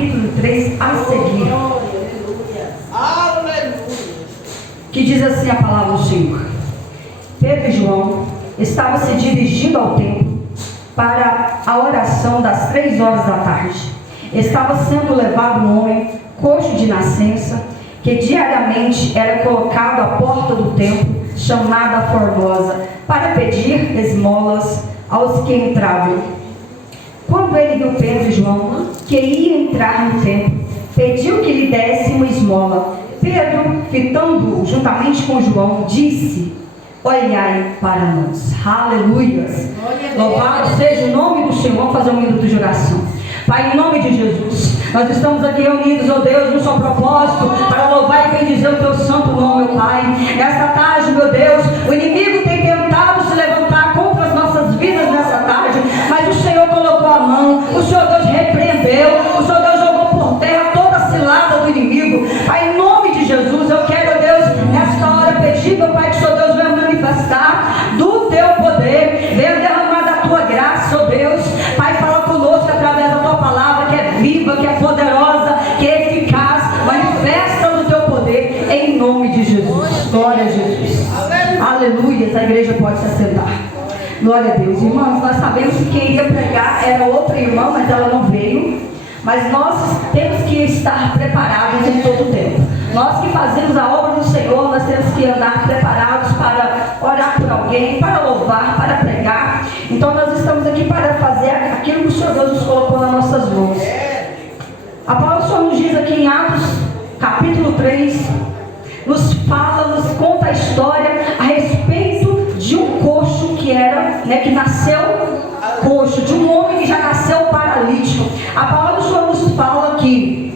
capítulo 3 a seguir. Que diz assim a palavra do Senhor: Pedro e João estavam se dirigindo ao templo para a oração das 3 horas da tarde. Estava sendo levado um homem coxo de nascença, que diariamente era colocado à porta do templo, chamada Formosa, para pedir esmolas aos que entravam. Quando ele viu Pedro e João, que ia entrar no templo, pediu que lhe desse uma esmola. Pedro, fitando-o juntamente com João, disse: olhai para nós. Aleluias. Louvado seja o nome do Senhor. Vamos fazer um minuto de oração. Pai, em nome de Jesus, nós estamos aqui reunidos, ó Deus, no seu propósito, para louvar e bendizer o teu santo nome, meu Pai. Nesta tarde, meu Deus, o inimigo tem tentado se levantar contra as nossas vidas nessa tarde, mas o Senhor colocou a mão, o Senhor Deus repreendeu, o Senhor Deus jogou por terra toda a cilada do inimigo. Pai, em nome de Jesus, eu quero, ó Deus, nesta hora pedir, meu Pai, que o Senhor Deus venha manifestar do teu poder, venha derramar da tua graça, ó Deus. Pai, fala conosco através da tua palavra, que é viva, que é poderosa, que é eficaz. Manifesta no teu poder, em nome de Jesus. Glória a Jesus. Aleluia. A igreja pode se assentar. Glória a Deus. Irmãos, nós sabemos que quem ia pregar era outra irmã, mas ela não veio. Mas nós temos que estar preparados em todo o tempo. Nós que fazemos a obra do Senhor, nós temos que andar preparados para orar por alguém, para louvar, para pregar. Então nós estamos aqui para fazer aquilo que o Senhor Deus nos colocou nas nossas mãos. A palavra do Senhor nos diz aqui em Atos, capítulo 3, nos fala, nos conta a história a respeito de um coxo que nasceu coxo, de um homem que já nasceu paralítico. A palavra do Senhor nos fala que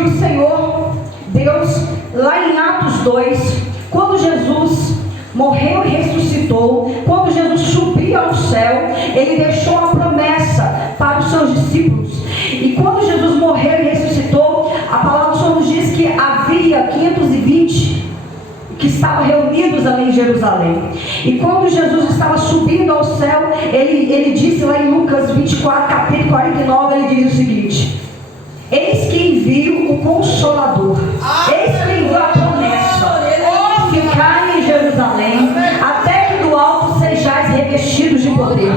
o Senhor Deus, lá em Atos 2, quando Jesus morreu e ressuscitou, quando Jesus subiu ao céu, ele deixou uma promessa para os seus discípulos. E quando Jesus morreu e ressuscitou, a palavra do Senhor nos diz que havia 520 que estavam reunidos ali em Jerusalém. E quando Jesus estava subindo ao céu, ele disse lá em Lucas 24, capítulo 49, ele diz o seguinte: eis que envio o Consolador, eis que envio a promessa, ficai em Jerusalém, até que do alto sejais revestidos de poder.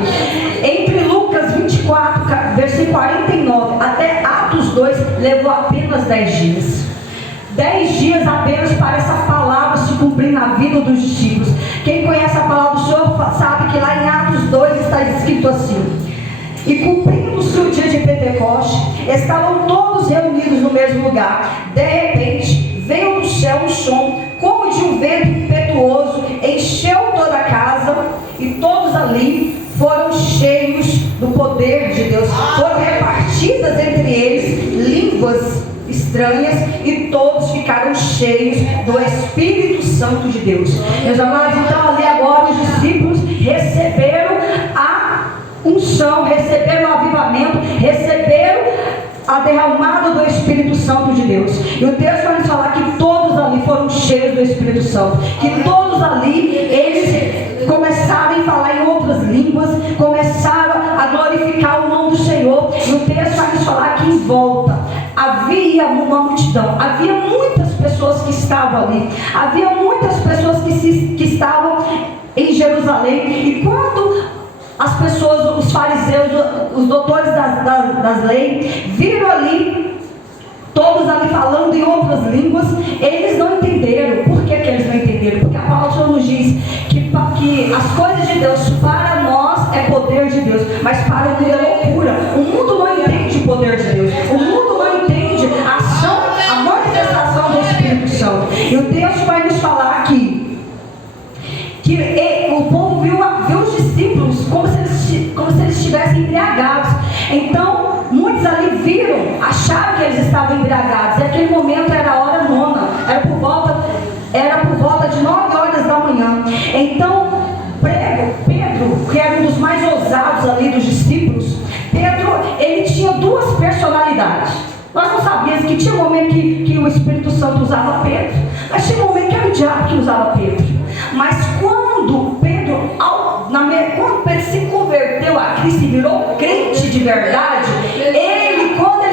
Entre Lucas 24, versículo 49, até Atos 2, levou apenas 10 dias. 10 dias apenas para essa palavra se cumprir na vida dos discípulos. Quem conhece a palavra do Senhor sabe que lá em Atos 2 está escrito assim: e cumprindo-se o dia de Pentecoste, estavam todos reunidos no mesmo lugar. De repente, veio do céu um som, como de um vento impetuoso, encheu toda a casa, e todos ali foram cheios do poder de Deus. Foram repartidas entre eles línguas estranhas, e todos ficaram cheios do Espírito Santo de Deus. Meus amados, então ali agora os discípulos receberam a unção, receberam o avivamento, receberam a derramada do Espírito Santo de Deus. E o texto vai nos falar que todos ali foram cheios do Espírito Santo, que todos ali, eles começaram a falar em outras línguas, começaram a glorificar o nome do Senhor. E o texto vai nos falar que em volta havia uma multidão, havia muitas pessoas que estavam ali, havia muitas pessoas que estavam em Jerusalém. E quando as pessoas, os fariseus, os doutores das leis, viram ali, todos ali falando em outras línguas, eles não entenderam. Por que eles não entenderam? Porque a palavra do Senhor nos diz que as coisas de Deus para nós é poder de Deus, mas para o mundo é loucura. O mundo não entende o poder de Deus, o mundo não entende a ação, a manifestação do Espírito Santo. E o texto vai nos falar aqui que o povo viu os discípulos como se eles estivessem embriagados. Então muitos ali viram, acharam que eles estavam embriagados. E aquele momento era a hora nona, era por volta de 9 horas da manhã. Então Pedro, que era um dos mais ousados ali dos discípulos, Pedro, ele tinha duas personalidades. Nós não sabíamos que tinha um momento que o Espírito Santo usava Pedro, mas tinha um momento que era o diabo que usava Pedro. Mas quando Pedro se converteu a Cristo e virou crente de verdade, ele, quando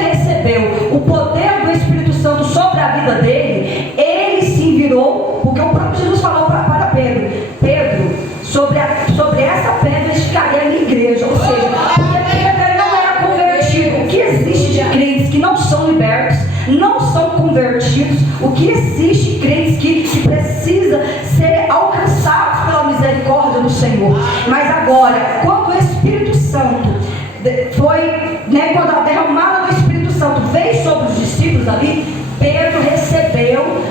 convertidos, o que existe crentes que precisa ser alcançados pela misericórdia do Senhor. Mas agora, quando o Espírito Santo foi, quando a derramada do Espírito Santo veio sobre os discípulos ali, Pedro recebeu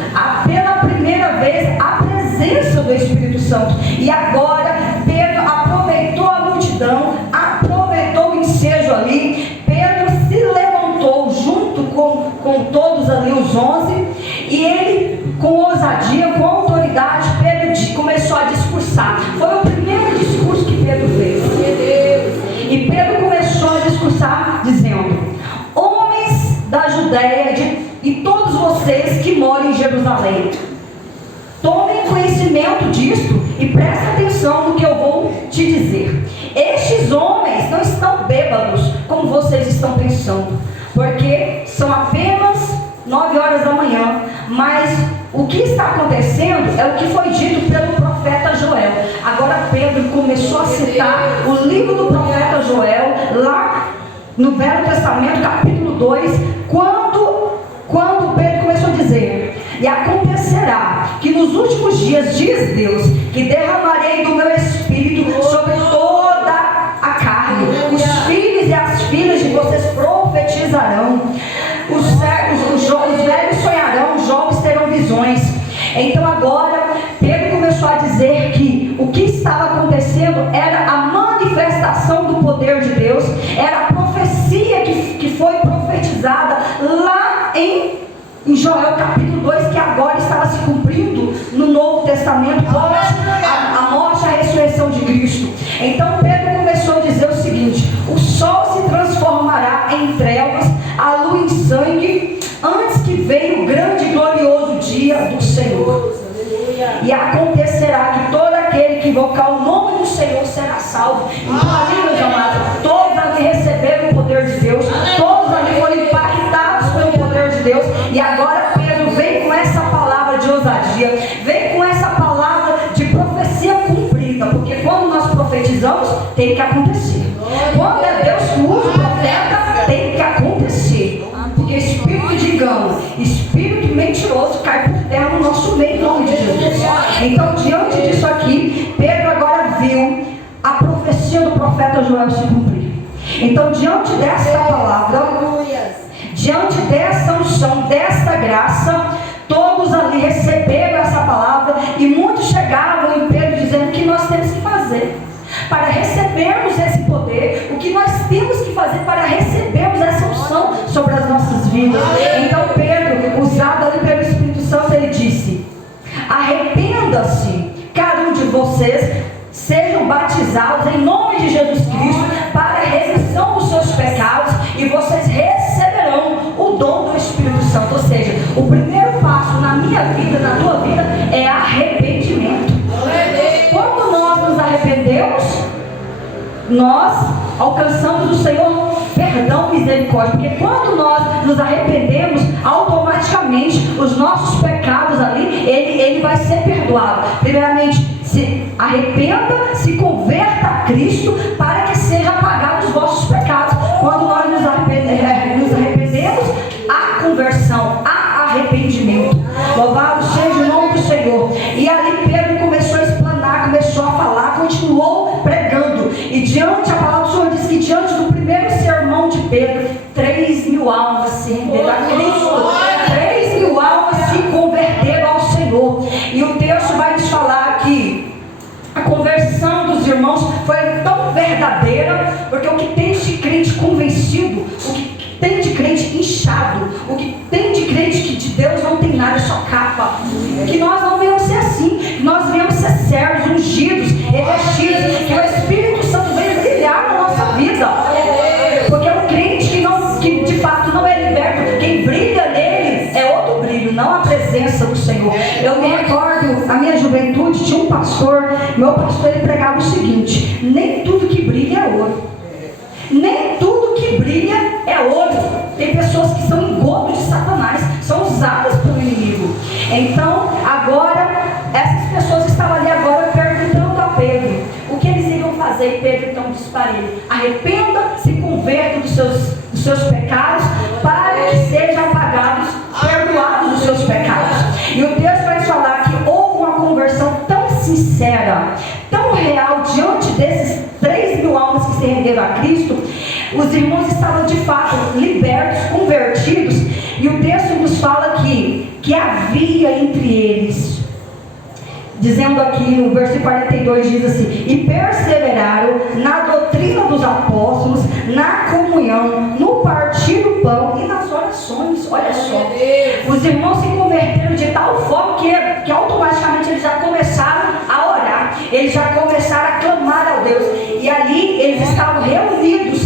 pela primeira vez a presença do Espírito Santo. E agora Pedro aproveitou a multidão, aproveitou o ensejo ali. Pedro se levantou junto com todos ali, os 11, e ele, com ousadia, com autoridade, Pedro começou a discursar. Foi o primeiro discurso que Pedro fez. E Pedro começou a discursar dizendo: homens da Judéia e todos vocês que moram em Jerusalém, tomem conhecimento disto e prestem atenção no que eu vou te dizer. Estes homens não estão bêbados como vocês estão pensando, porque são apenas 9 horas da manhã. Mas o que está acontecendo é o que foi dito pelo profeta Joel. Agora Pedro começou a citar o livro do profeta Joel, lá no Velho Testamento, capítulo 2, quando Pedro começou a dizer: e acontecerá que nos últimos dias, diz Deus, que derramarei do meu espírito sobre toda a carne. Os filhos e as filhas de vocês profetizarão, os velhos sonharão, os jovens terão visões. Então agora Pedro começou a dizer que o que estava acontecendo era a manifestação do poder de Deus, era a profecia que foi profetizada lá em Joel capítulo 2, que agora estava se cumprindo no Novo Testamento, após a morte e a ressurreição de Cristo. Então Pedro começou a dizer o seguinte: o sol se transformará em trevas, a lua em sangue, antes que venha o grande e glorioso dia do Senhor. E acontecerá que todo aquele que invocar o nome do Senhor será salvo. Então ali, meus amados, todos ali receberam o poder de Deus, todos ali foram impactados pelo poder de Deus. E agora Pedro vem com essa palavra de ousadia, vem com essa palavra de profecia cumprida, porque quando nós profetizamos, tem que acontecer. Quando é Deus que usa o profeta, tem que acontecer. Porque espírito de engano, espírito mentiroso cai por terra no nosso meio, em nome de Jesus. Então, diante disso aqui, Pedro agora viu a profecia do profeta Joel se cumprir. Então, diante desta palavra, diante dessa unção, desta graça, todos ali receberam essa palavra, e muitos chegavam em Pedro dizendo: o que nós temos que fazer para recebermos esse poder, o que nós temos que fazer para recebermos essa unção sobre as nossas vidas. Então Pedro, usado ali pelo Espírito Santo, ele disse: arrependa-se cada um de vocês, sejam batizados em nome de Jesus Cristo para a remissão dos seus pecados, e vocês receberão o dom do Espírito Santo. Ou seja, o primeiro passo na minha vida, na tua vida, é arrependimento. Quando nós nos arrependemos, nós alcançamos do Senhor perdão e misericórdia. Porque quando nós nos arrependemos, automaticamente os nossos pecados ali, ele vai ser perdoado. Primeiramente, se arrependa, se converta a Cristo, para que sejam apagados os vossos pecados. Quando nós nos arrependemos, há conversão, há arrependimento. Louvado seja o nome do Senhor. E ali Pedro começou a explanar, começou a falar, continuou pregando. E diante, a palavra do Senhor diz que diante do primeiro sermão de Pedro, 3.000 almas se renderam a Cristo. 3.000 almas se converteram ao Senhor. E o texto vai nos falar que a conversão dos irmãos foi tão verdadeira, porque o que tem de crente convencido, o que tem de crente inchado, o que tem de crente que de Deus não tem nada, é só capa. Que nós não venhamos ser assim, que nós venhamos ser servos, ungidos, revestidos, que o Espírito Santo venha brilhar na nossa vida. Porque o crente que de fato não é liberto, quem brilha nele é outro brilho, não a presença do Senhor. Eu me recordo, na minha juventude, tinha um pastor, meu pastor, ele pregava o seguinte: nem tudo que brilha é ouro. Nem tudo que brilha é ouro. Tem pessoas que são engodos de Satanás, são usadas pelo inimigo. Então, agora, essas pessoas estavam ali agora perguntando a Pedro o que eles iriam fazer. E Pedro então disse para ele: arrependa, se converta dos seus pecados, para que sejam apagados, perdoados renderam a Cristo, os irmãos estavam de fato libertos, convertidos, e o texto nos fala que havia entre eles, dizendo aqui no versículo 42, diz assim: e perseveraram na doutrina dos apóstolos, na comunhão, no partir do pão e nas orações. Olha só, os irmãos se converteram de tal forma que automaticamente eles já começaram a orar, eles já começaram a clamar ao Deus, e ali eles estavam reunidos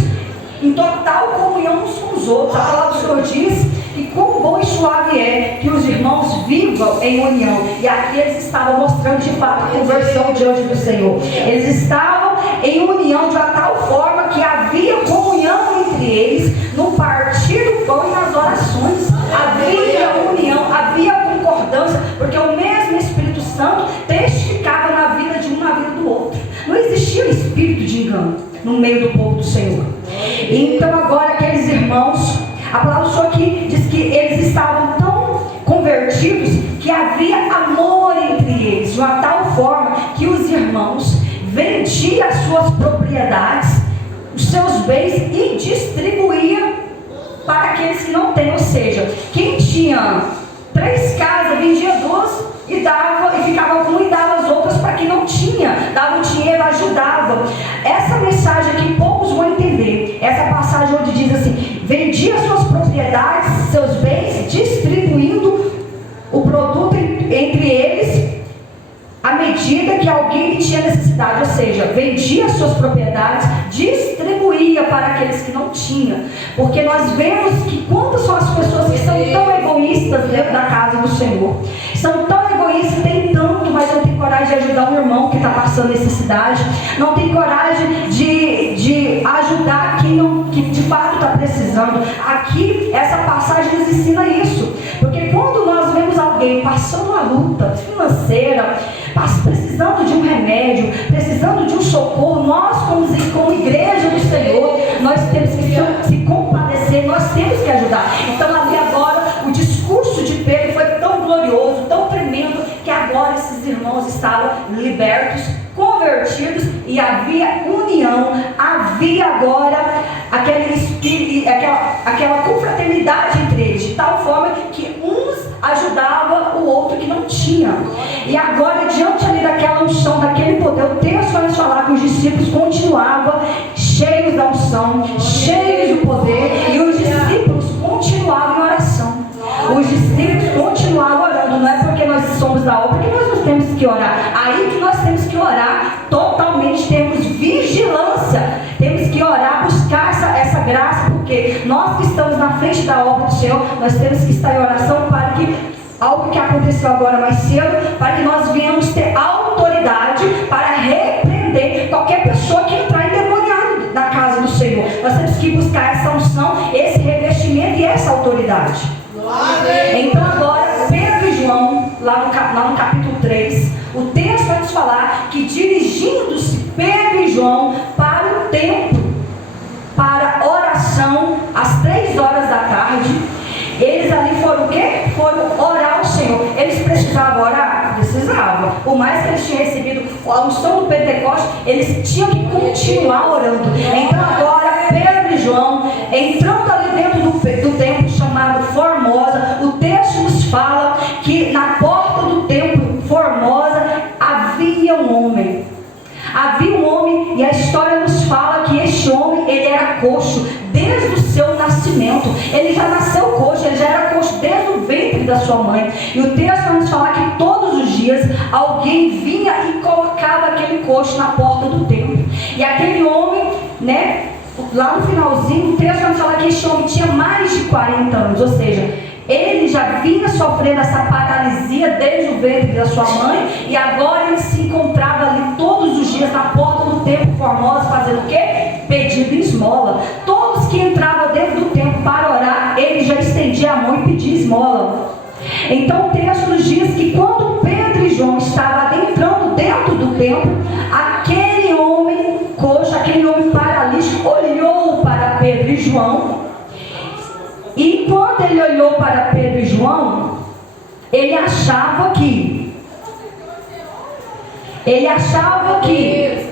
em total comunhão uns com os outros. A palavra do Senhor diz que quão bom e suave é que os irmãos vivam em união. E aqui eles estavam mostrando de fato a conversão diante do Senhor. Eles estavam em união de uma tal forma que havia comunhão entre eles no partir do pão e nas orações. Havia união, havia concordância, porque o mesmo Espírito Santo testificava na vida de um, na vida do outro. Não existia um espírito de engano no meio do povo do Senhor. Então agora aqueles irmãos, a palavra do Senhor aqui diz que eles estavam tão convertidos que havia amor entre eles, de uma tal forma que os irmãos vendiam as suas propriedades, os seus bens, e distribuíam para aqueles que não têm. Ou seja, quem tinha 3 casas vendia 2 e dava, e ficava com uma e dava as outras para quem não tinha, dava o dinheiro, ajudava. Essa mensagem aqui poucos vão entender. Essa passagem onde diz assim: vendia suas propriedades, seus bens, distribuindo o produto entre eles à medida que alguém tinha necessidade. Ou seja, vendia suas propriedades, distribuía para aqueles que não tinham. Porque nós vemos que quantas são as pessoas que são tão egoístas dentro da casa do Senhor, são tão egoístas, tem tanto, mas não tem coragem de ajudar um irmão que está passando necessidade, não tem coragem de ajudar que de fato está precisando. Aqui essa passagem nos ensina isso, porque quando nós vemos alguém passando uma luta financeira, precisando de um remédio, precisando de um socorro, nós como igreja do Senhor, nós temos que se compadecer, nós temos que ajudar. Então ali agora o discurso de Pedro foi tão glorioso, tão tremendo, que agora esses irmãos estavam libertos, convertidos, e havia união, havia agora aquele espírito, aquela confraternidade entre eles, de tal forma que uns ajudava o outro que não tinha. E agora, diante ali daquela unção, daquele poder, o texto vai nos falar que os discípulos continuavam cheios da unção, cheios do poder, e os discípulos continuavam em oração. Os discípulos continuavam orando. Não é porque nós somos da obra que nós não temos que orar. Aí que nós temos que orar totalmente, temos vigilância, temos que orar, buscar essa graça, porque nós que estamos na frente da obra do Senhor, nós temos que estar em oração para que algo que aconteceu agora mais cedo, para que nós venhamos ter autoridade para repreender qualquer pessoa que entrar endemoniado na casa do Senhor. Nós temos que buscar essa unção, esse revestimento e essa autoridade. Então agora Pedro e João, lá no capítulo 3, o texto vai nos falar que, dirigindo-se Pedro e João para o templo, para oração, às 3 horas da tarde, eles ali foram o quê? Foram orar ao Senhor. Eles precisavam orar? Precisavam. Por mais que eles tinham recebido a unção do Pentecostes, eles tinham que continuar orando. Então agora Pedro e João, entrando ali dentro do templo chamado Formosa, o texto nos fala que na porta do templo Formosa havia um homem. Havia um homem, e a história nos fala que este homem, ele era coxo desde o seu nascimento. Ele já nasceu coxo, ele já era coxo desde o ventre da sua mãe. E o texto vai nos falar que todos os dias alguém vinha e colocava aquele coxo na porta do templo. E aquele homem, né, lá no finalzinho, o texto vai nos falar que este homem tinha mais de 40 anos, ou seja, ele já vinha sofrendo essa paralisia desde o ventre da sua mãe, e agora ele se encontrava ali todos os dias na porta do templo Formosa, fazendo o quê? Pedindo esmola. Todos que entravam dentro do templo para orar, ele já estendia a mão e pedia esmola. Então o texto nos diz que quando Pedro e João estavam adentrando dentro do templo, aquele homem coxo, aquele homem paralítico, olhou para Pedro e João. E quando ele olhou para Pedro e João, ele achava que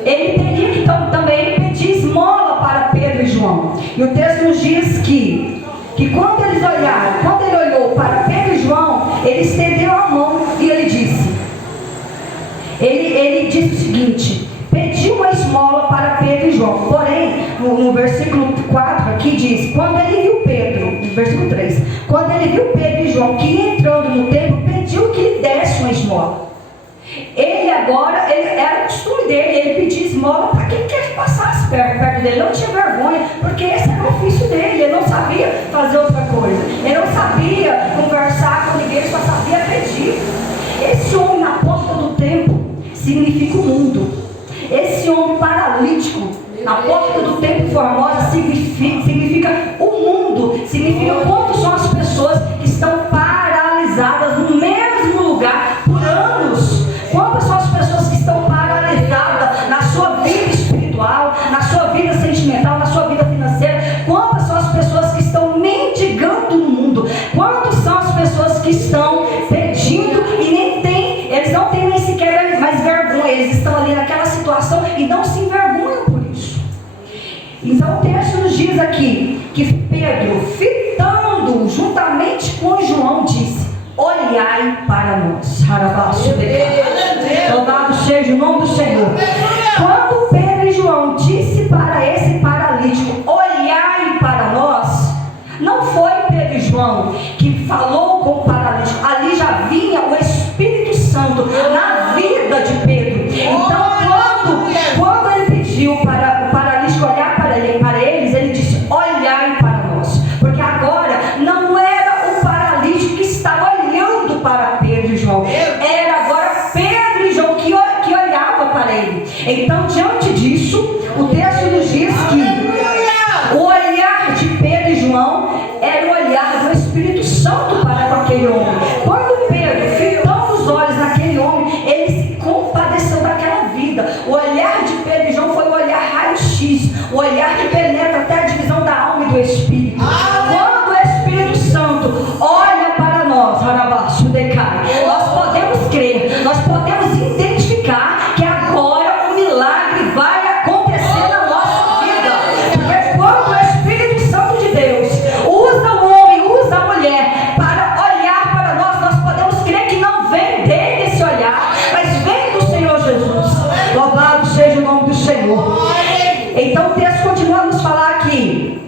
ele teria que também pedir esmola E o texto nos diz que quando eles olharam, quando ele olhou para Pedro e João, ele estendeu a mão e ele disse, ele disse o seguinte, pediu uma esmola para Pedro e João. Porém, no versículo 4 aqui diz, quando ele viu Pedro, no versículo 3, quando ele viu Pedro e João que ia entrando no templo, pediu que lhe desse uma esmola. Ele agora, era o costume dele, ele pedia esmola para quem quer que passasse perto dele, não tinha vergonha, porque esse era o ofício dele, ele não sabia fazer outra coisa, ele não sabia conversar com ninguém, ele só sabia pedir. Esse homem na porta do templo significa o mundo. Esse homem paralítico na porta do templo Formosa significa o mundo, significa quanto são as pessoas que estão paralisadas no mesmo lugar por anos. Quantas são as pessoas que estão paralisadas na sua vida espiritual, na sua vida sentimental, na sua vida financeira? Quantas são as pessoas que estão mendigando no mundo? Quantas são as pessoas que estão pedindo e nem tem, eles não têm nem sequer mais vergonha, eles estão ali naquela situação e não se envergonham por isso. Então o texto nos diz aqui que Pedro, fitando juntamente com João, disse, olhai para nós. Louvado seja o nome do Senhor. Quando Pedro e João disse para esse paralítico, olhai para nós, não foi Pedro e João que falou com o paralítico, ali já vinha o Espírito Santo na vida de Pedro. Então quando ele pediu para o paralítico olhar para eles, ele disse, olhai para nós, porque agora não era o paralítico que estava olhando para Pedro e João, era agora Pedro e João que olhava para ele. Então diante disso, o texto nos diz que o olhar de Pedro e João era o olhar do Espírito Santo para com aquele homem. Quando Pedro fitou os olhos naquele homem, ele se compadeceu daquela vida. O olhar de Pedro e João foi o olhar raio-x, o olhar que penetra até a divisão da alma e do Espírito. Quando o Espírito Santo olha para nós, nós podemos crer, nós podemos identificar que agora o milagre vai acontecer na nossa vida. Porque quando o Espírito Santo de Deus usa o homem, usa a mulher para olhar para nós, nós podemos crer que não vem dele esse olhar, mas vem do Senhor Jesus. Louvado seja o nome do Senhor. Então o texto continua a nos falar que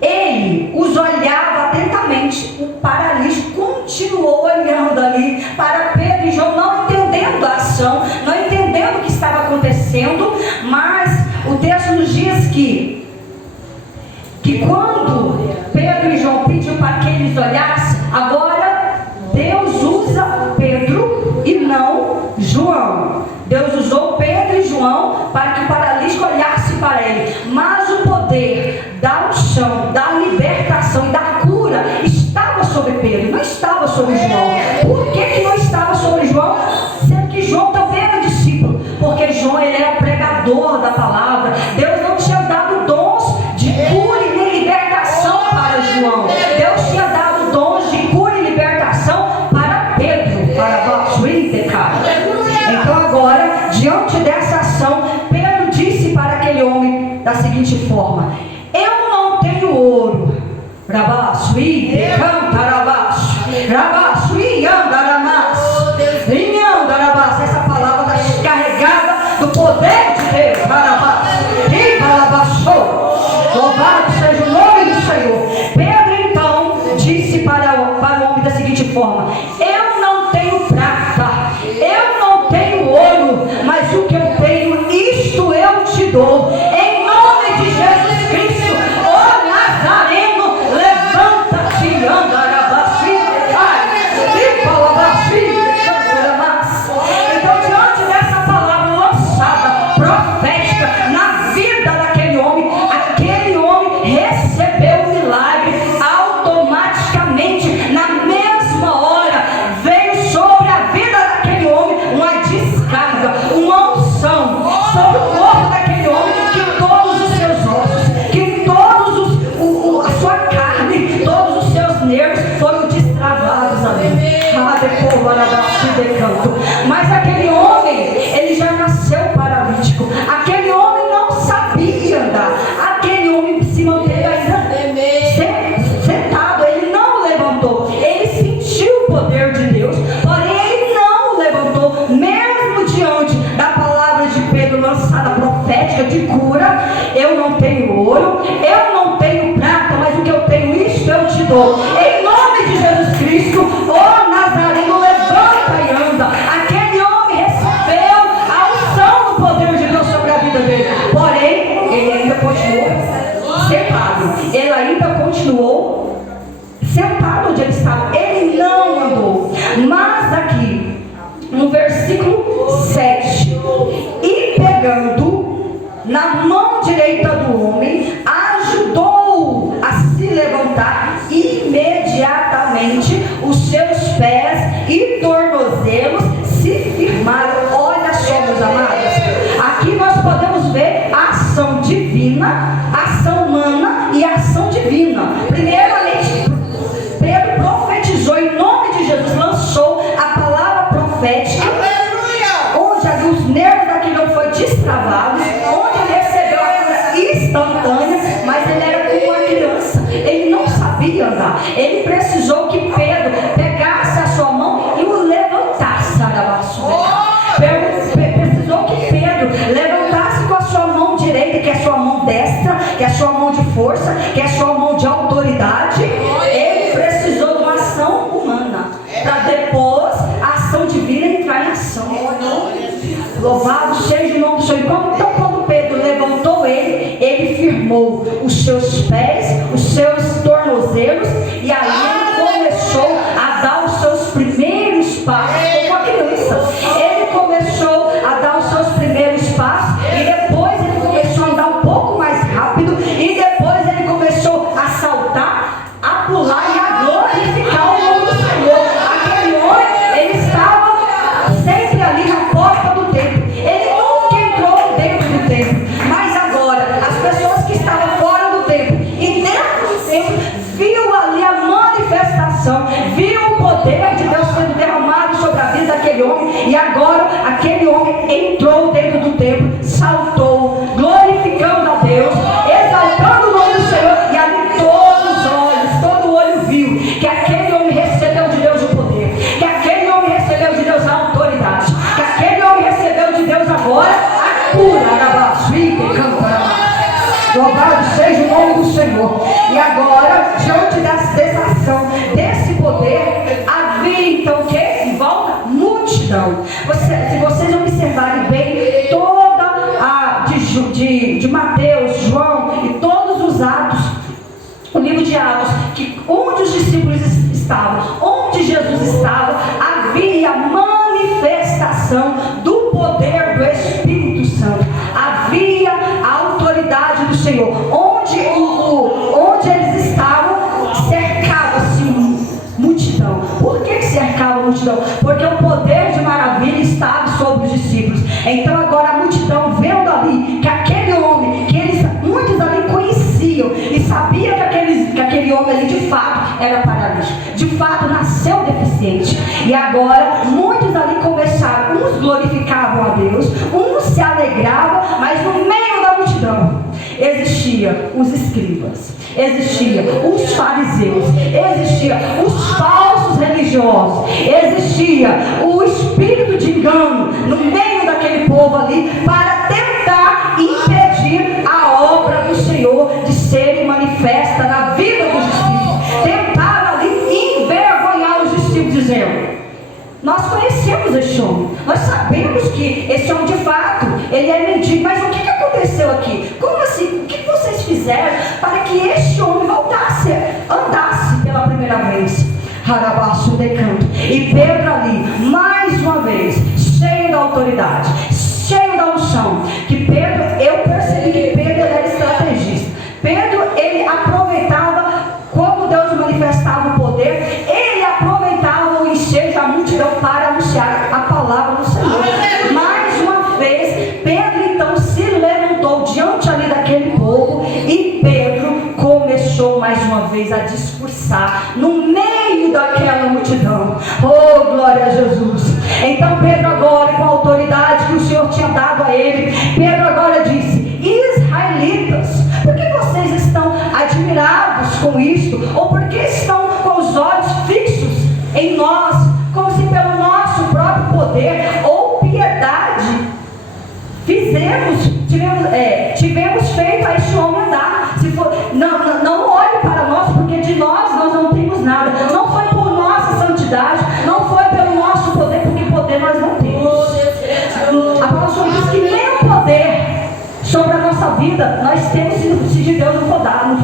ele os olhava atentamente. O paralítico continuou olhando ali para Pedro e João, não entendendo a ação, não entendendo o que estava acontecendo, mas o texto nos diz que quando Pedro e João pediu para que eles olhassem, agora Deus usa Pedro e não João. Deus usou Pedro e João para que o paralítico olhasse para ele, mas o poder da unção, da libertação e da cura estava sobre Pedro, não estava sobre João. Por que não estava sobre João? Sendo que João também era discípulo, porque João ele era pregador da palavra. Deus não tinha dado dons de cura e nem libertação para João. Deus tinha dado dons de cura e libertação para Pedro, para Basuíteca. Então agora, diante dessa ação, Pedro disse para aquele homem da seguinte forma: eu não tenho ouro, essa palavra está carregada do poder de Deus. Louvado seja o nome do Senhor. Pedro então disse para o homem da seguinte forma: eu não tenho prata, eu não tenho ouro, mas o que eu tenho, isto eu te dou, em nome de Jesus Cristo. poder de Deus, porém ele não o levantou, mesmo diante da palavra de Pedro lançada profética de cura. Eu não tenho ouro, eu não tenho prata, mas o que eu tenho, isto eu te dou. Em nome de Jesus Cristo, ó Nazareno, levanta e anda. Aquele homem recebeu a unção do poder de Deus sobre a vida dele, porém ele ainda continuou sentado. Ele ainda continuou sentado onde ele estava, ele não andou. Mas aqui no versículo 7, e pegando na mão direita do homem, ajudou-o a se levantar. Imediatamente os seus pés e tornozelos se firmaram. Olha só, meus amados, aqui nós podemos ver a ação divina, a ação humana e a ação divina. Primeiramente, Pedro profetizou em nome de Jesus, lançou a palavra profética, onde ali os nervos daquele homem foram destravados, onde ele recebeu a cura instantânea, mas ele era como uma criança, ele não sabia andar. Ele precisou que Pedro pegasse a sua mão e o levantasse. Precisou que Pedro levantasse com a sua mão direita, que é a sua mão destra, que é a sua mão de força, que é a sua mão de autoridade. Ele precisou de uma ação humana, para depois a ação divina entrar em ação. Louvado seja o nome do Senhor. Então quando Pedro levantou ele, ele firmou os seus pés, os seus tornozelos, e aí ele começou a dar os seus primeiros passos, como uma criança. Ele começou a dar os seus primeiros passos, e depois ele começou a andar um pouco mais rápido, e depois ele começou a saltar, a pular e a glorificar o nome do Senhor. Aquele homem, ele estava sempre ali na porta do templo, ele nunca entrou dentro do templo, mas agora as pessoas que estavam fora do templo e dentro do templo viu ali a manifestação, viu o poder de Deus sendo derramado sobre a vida daquele homem. E agora aquele homem entrou dentro do templo, saltou, glorificando a Deus, exaltando o nome do Senhor, e ali todos os olhos, todo olho viu que aquele homem recebeu de Deus o poder, que aquele homem recebeu de Deus a autoridade, que aquele homem recebeu de Deus agora a cura da vida e cantará. Louvado seja o nome do Senhor. E agora, diante dessa ação, desse poder, havia então o que? Em volta? Multidão. Se vocês observarem bem, toda a de Mateus, João e todos os Atos, o livro de Atos, que onde os discípulos estavam, onde Jesus estava, havia manifestação do poder do Espírito Santo, havia a autoridade do Senhor. Onde eles estavam, cercava-se multidão. Por que cercava a multidão? Porque o poder de maravilha estava sobre os discípulos. Então agora a multidão, vendo ali que aquele homem, que muitos ali conheciam e sabiam que aquele homem ali de fato era paralítico, de fato nasceu deficiente, e agora muitos ali começaram, uns glorificavam a Deus, uns se alegravam, mas no meio da multidão existia os escribas, existia os fariseus, existia os falsos religiosos, existia o espírito de engano no meio daquele povo ali, para tentar impedir a obra do Senhor de ser manifesta na vida dos discípulos. Tentaram ali envergonhar os discípulos, dizendo: nós conhecemos este homem, nós sabemos que esse homem de fato, ele é mendigo, mas o que aconteceu aqui? Como assim? O que vocês fizeram para que este homem voltasse, andasse pela primeira vez? Harabaço decanto. E Pedro ali, mais uma vez, cheio da autoridade, cheio da unção, que Pedro, eu percebi que Pedro era estrategista. Pedro, ele aproveitava como Deus manifestava o poder, ele aproveitava o ensejo da multidão para anunciar a palavra do Senhor. Mais uma vez, Pedro então se levantou diante ali daquele povo, e Pedro começou mais uma vez a discursar no meio daquela multidão. Oh, glória a Jesus! Então Pedro agora, com a autoridade que o Senhor tinha dado a ele, Pedro agora disse: israelitas, por que vocês estão admirados com isto? Ou por que estão com os olhos fixos em em nós, como se pelo nosso próprio poder ou piedade tivemos feito a este homem andar. Se for, não olhe para nós, porque de nós não temos nada. Não foi por nossa santidade, não foi pelo nosso poder, porque poder nós não temos. A palavra do Senhor diz que nem o poder sobre a nossa vida nós temos se de Deus não for dado.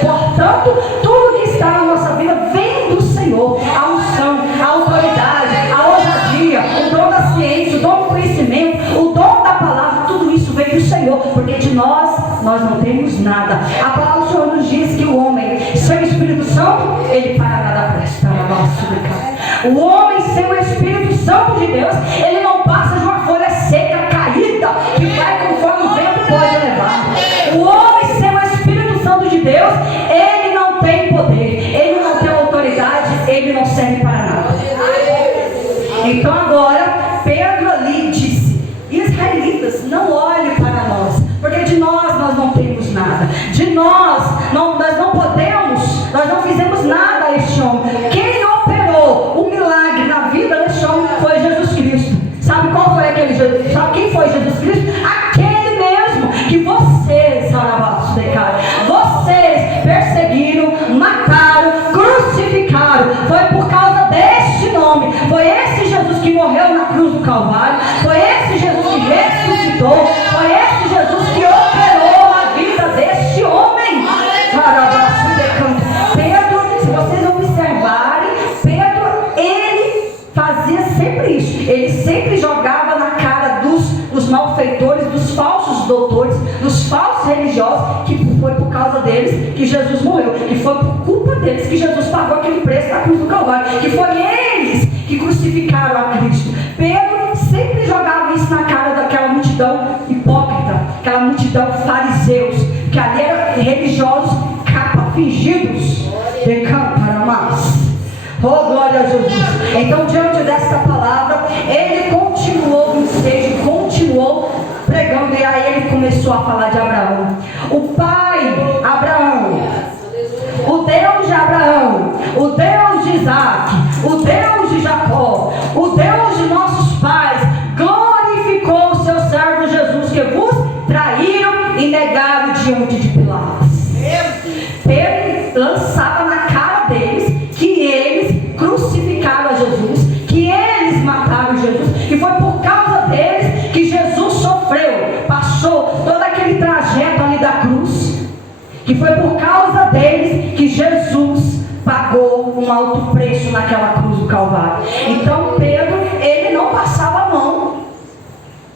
Portanto, tudo que está na nossa vida vem do Senhor. A unção, a autoridade, a ousadia, o dom da ciência, o dom do conhecimento, o dom da palavra, tudo isso vem do Senhor, porque de nós não temos nada. A palavra do Senhor nos diz que o homem sem o Espírito Santo, ele para nada presta. O homem sem o Espírito Santo de Deus, ele não passa de uma folha seca, caída, que vai conforme o vento pode levar. O homem sem o Espírito Santo de Deus, ele não tem poder, ele não tem autoridade, ele não serve para nada. Então agora, Pedro ali disse: israelitas, não olhe para nós, porque de nós não temos nada. De nós não podemos, nós não fizemos nada a este homem. Quem operou o milagre na vida deste homem foi Jesus Cristo. Sabe qual foi aquele Jesus? Sabe quem foi Jesus Cristo? Aquele mesmo que vocês, vocês perseguiram, mataram, crucificaram. Foi por causa deste nome. Foi esse Jesus que morreu na cruz do Calvário. Foi esse Jesus que ressuscitou. Foi esse Jesus que operou a vida deste homem. Pedro, se vocês observarem, Pedro, ele fazia sempre isso. Ele sempre jogava na cara dos malfeitores, dos falsos doutores, dos falsos religiosos, que foi por causa deles que Jesus morreu, que foi por culpa deles que Jesus pagou aquele preço da cruz do Calvário, que foi eles que crucificaram a Cristo. Pedro sempre jogava isso na cara daquela multidão hipócrita, aquela multidão fariseus, que ali eram religiosos capa fingidos, oh glória a Jesus. Então, diante desta palavra, ele continuou o ensejo, continuou pregando, e aí ele começou a falar de Abraão. O pai Abraão, o Deus de Abraão, o Deus de Isaac, o Deus de Jacó, o Deus de nossos pais, glorificou o seu servo Jesus, que vos traíram e negaram diante de Pilatos. Pedro lançava na cara deles que eles crucificaram a Jesus, que eles mataram Jesus, que foi por causa deles que Jesus sofreu, passou todo aquele trajeto ali da cruz, que foi por causa deles que Jesus pagou um alto preço naquela cruz do Calvário. Então Pedro, ele não passava a mão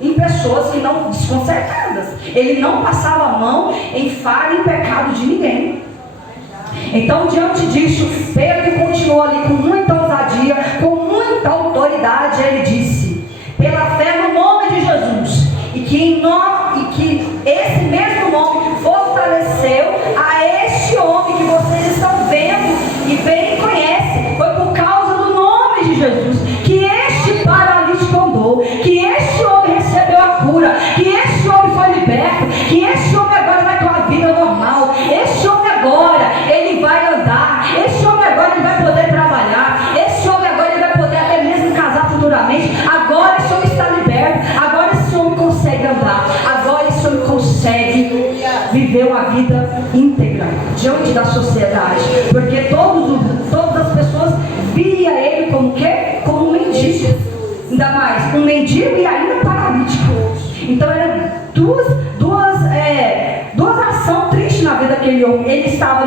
em pessoas que não desconcertadas, ele não passava a mão em falha e pecado de ninguém. Então, diante disso, Pedro continuou ali com muita ousadia, com muita autoridade. Ele disse: pela fé no nome de Jesus, e que esse mesmo nome fortaleceu a este homem que vocês estão vendo e bem conhecem. Foi por causa do nome de Jesus que este paralítico andou, que este homem recebeu a cura, que este homem foi liberto, que este homem agora vai ter uma vida normal. Este homem agora, ele vai andar. Este homem agora, ele vai poder trabalhar. Este homem agora, ele vai poder até mesmo casar futuramente. Agora esse homem está liberto. Agora esse homem consegue andar. Agora esse homem consegue viver uma vida íntegra diante da sociedade, porque todas as pessoas via ele como quê? Como um mendigo. Ainda mais um mendigo e ainda paralítico. Então eram duas ações tristes na vida daquele homem. Ele estava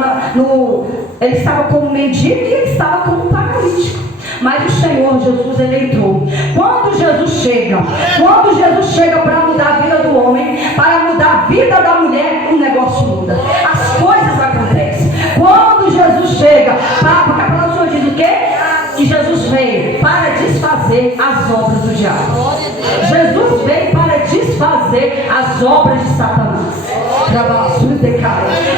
como mendigo e ele estava como paralítico. Mas o Senhor Jesus, ele entrou. Quando Jesus chega para mudar a vida do homem, para mudar a vida da mulher, o negócio muda. As coisas acontecem. Quando Jesus chega, porque a palavra do Senhor diz o quê? Que Jesus veio para desfazer as obras do diabo. Jesus veio para desfazer as obras de Satanás.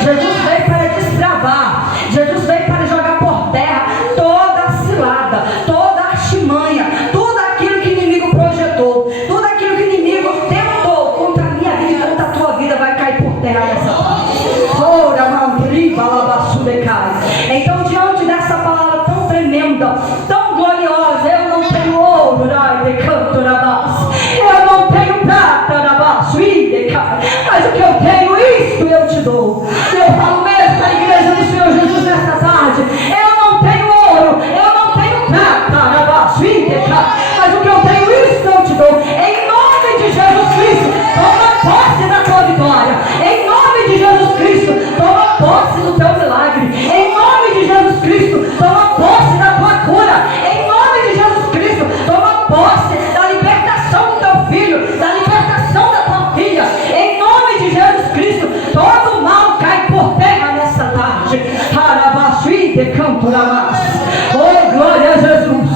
Jesus veio para destravar. Jesus veio para jogar por terra toda a cilada, toda a artimanha, tudo aquilo que o inimigo projetou, tudo aquilo que o inimigo tentou contra a minha vida e contra a tua vida vai cair por terra nessa tarde. Então, diante dessa palavra tão tremenda, tão decanto na massa. Oh, glória a Jesus.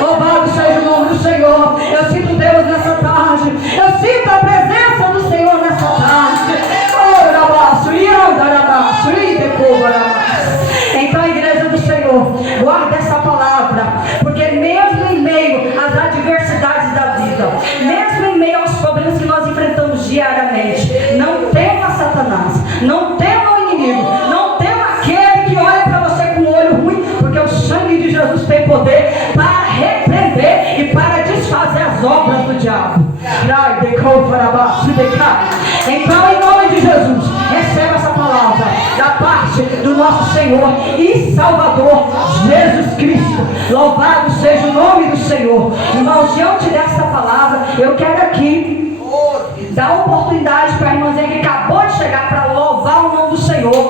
Louvado seja o nome do Senhor. Eu sinto Deus nessa tarde. Eu sinto a presença do Senhor nessa tarde. Oh, rabaço, e anda, rabaço, e decova, rabaço. Então, igreja do Senhor, guarda essa palavra, porque mesmo em meio às adversidades da vida, mesmo em meio aos problemas que nós enfrentamos diariamente, não tema Satanás, não tema o inimigo, não tema aquele que olha para você com um olho ruim, porque o sangue de Jesus tem poder para repreender e para desfazer as obras do diabo. Então, em nome de Jesus, receba essa palavra da parte do nosso Senhor e Salvador Jesus Cristo. Louvado seja o nome do Senhor. Irmãos, diante dessa palavra, eu quero aqui dar oportunidade para a irmãzinha que acabou de chegar para louvar o nome do Senhor.